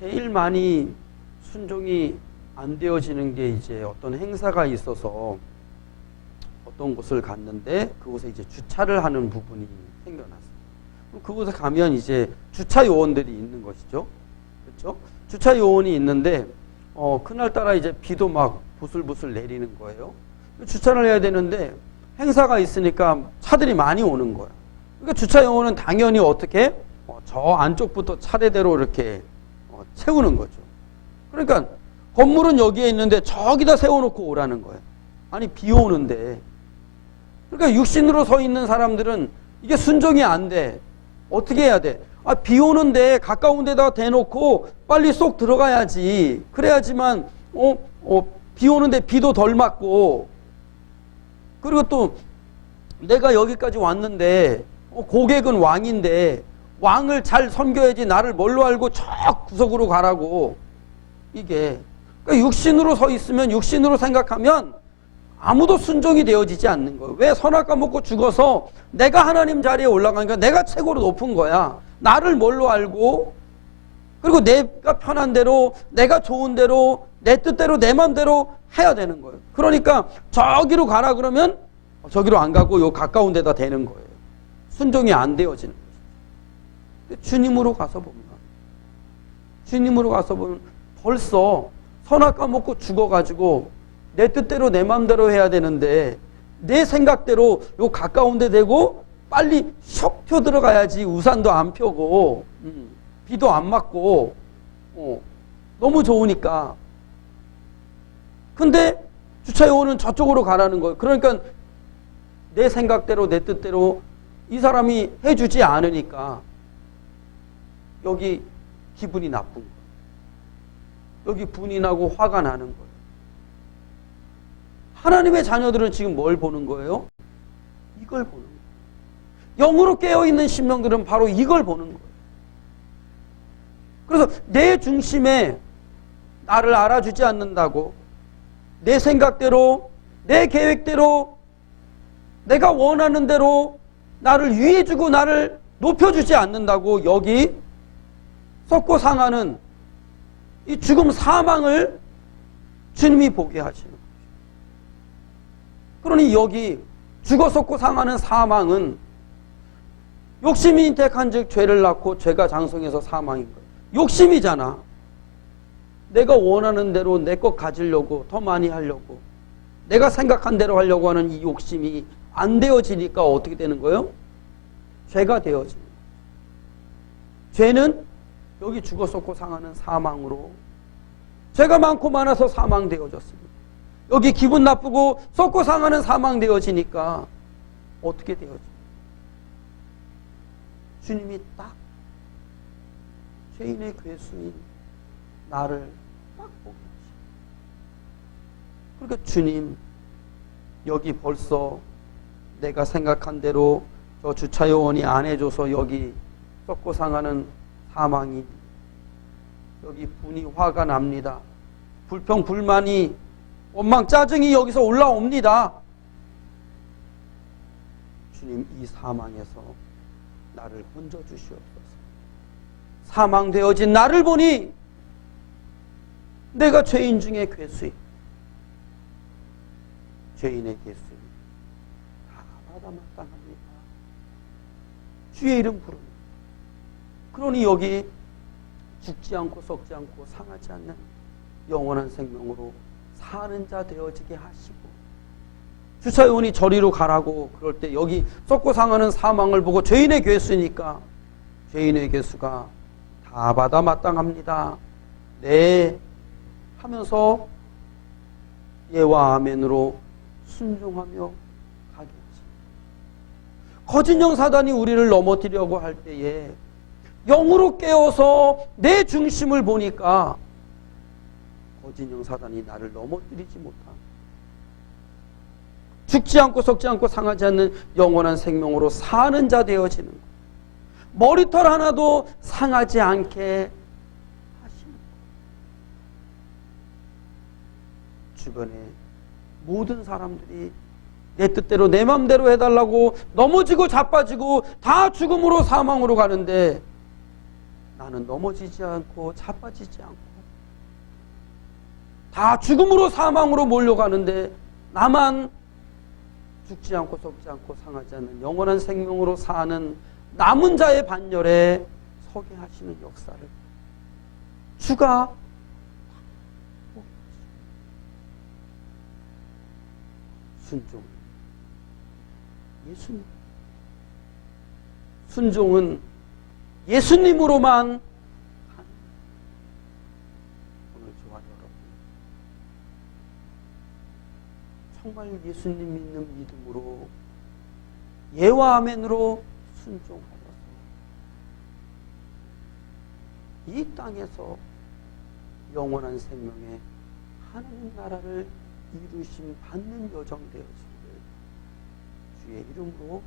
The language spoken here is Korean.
제일 많이 순종이 안 되어지는 게 이제 어떤 행사가 있어서 어떤 곳을 갔는데 그곳에 이제 주차를 하는 부분이 생겨났어요. 그곳에 가면 이제 주차 요원들이 있는 것이죠. 그렇죠? 주차 요원이 있는데 어 그날따라 이제 비도 막 부슬부슬 내리는 거예요. 주차를 해야 되는데 행사가 있으니까 차들이 많이 오는 거야. 그러니까 주차 요원은 당연히 어떻게 어, 저 안쪽부터 차례대로 이렇게 어, 세우는 거죠. 그러니까 건물은 여기에 있는데 저기다 세워놓고 오라는 거예요. 아니 비 오는데. 그러니까 육신으로 서 있는 사람들은 이게 순종이 안 돼. 어떻게 해야 돼? 아, 비 오는데 가까운 데다가 대놓고 빨리 쏙 들어가야지. 그래야지만 어, 어, 비 오는데 비도 덜 맞고 그리고 또 내가 여기까지 왔는데 어, 고객은 왕인데 왕을 잘 섬겨야지 나를 뭘로 알고 저 구석으로 가라고 이게 그러니까 육신으로 서 있으면 육신으로 생각하면 아무도 순종이 되어지지 않는 거예요. 왜 선악과 먹고 죽어서 내가 하나님 자리에 올라가니까 내가 최고로 높은 거야. 나를 뭘로 알고 그리고 내가 편한 대로 내가 좋은 대로 내 뜻대로 내 맘대로 해야 되는 거예요. 그러니까 저기로 가라 그러면 저기로 안 가고 요 가까운 데다 대는 거예요. 순종이 안 되어지는. 근데 주님으로 가서 보면 주님으로 가서 보면 벌써 선악과 먹고 죽어가지고 내 뜻대로 내 마음대로 해야 되는데 내 생각대로 요 가까운 데 대고 빨리 슉펴 들어가야지 우산도 안 펴고 음, 비도 안 맞고 어, 너무 좋으니까. 근데 주차 요원은 저쪽으로 가라는 거예요. 그러니까 내 생각대로 내 뜻대로 이 사람이 해주지 않으니까 여기 기분이 나쁜 거예요. 여기 분이 나고 화가 나는 거예요. 하나님의 자녀들은 지금 뭘 보는 거예요? 이걸 보는 거예요. 영으로 깨어있는 신명들은 바로 이걸 보는 거예요. 그래서 내 중심에 나를 알아주지 않는다고 내 생각대로 내 계획대로 내가 원하는 대로 나를 위해주고 나를 높여주지 않는다고 여기 썩고 상하는 이 죽음 사망을 주님이 보게 하시는 거죠. 그러니 여기 죽어 썩고 상하는 사망은 욕심이 인택한 즉 죄를 낳고 죄가 장성해서 사망인 거예요. 욕심이잖아. 내가 원하는 대로 내 것 가지려고 더 많이 하려고 내가 생각한 대로 하려고 하는 이 욕심이 안 되어지니까 어떻게 되는 거예요? 죄가 되어지는 거예요. 죄는 여기 죽었었고 상하는 사망으로 죄가 많고 많아서 사망되어졌습니다. 여기 기분 나쁘고 썩고 상하는 사망되어지니까 어떻게 되어지? 주님이 딱 죄인의 괴수인 나를 딱 보겠지. 그러니까 주님 여기 벌써 내가 생각한 대로 저 주차 요원이 안 해줘서 여기 썩고 상하는 사망이 여기 분이 화가 납니다. 불평 불만이 원망 짜증이 여기서 올라옵니다. 주님 이 사망에서 나를 건져 주시옵소서. 사망되어진 나를 보니 내가 죄인 중에 괴수이 죄인의 괴수이 다 받아 마땅합니다. 주의 이름 부릅니다. 그러니 여기 죽지 않고 썩지 않고 상하지 않는 영원한 생명으로 사는 자 되어지게 하시고 주차 요원이 저리로 가라고 그럴 때 여기 썩고 상하는 사망을 보고 죄인의 괴수니까 죄인의 괴수가 다 받아 마땅합니다. 네 하면서 예와 아멘으로 순종하며 가겠지. 거짓 영 사단이 우리를 넘어뜨리려고 할 때에 영으로 깨어서 내 중심을 보니까 거짓 영 사단이 나를 넘어뜨리지 못한 죽지 않고 썩지 않고 상하지 않는 영원한 생명으로 사는 자 되어지는 것. 머리털 하나도 상하지 않게 하시는 것. 주변에 모든 사람들이 내 뜻대로 내 맘대로 해달라고 넘어지고 자빠지고 다 죽음으로 사망으로 가는데 나는 넘어지지 않고 자빠지지 않고 다 죽음으로 사망으로 몰려가는데 나만 죽지 않고 썩지 않고 상하지 않는 영원한 생명으로 사는 남은 자의 반열에 서게 하시는 역사를 주가 순종 예수님. 순종은 예수님으로만 오늘 조한 여러분 정말 예수님 믿는 믿음으로 예와 아멘으로 순종하여서 이 땅에서 영원한 생명의 하나님 나라를 이루심 받는 여정 되어지기를 주의 이름으로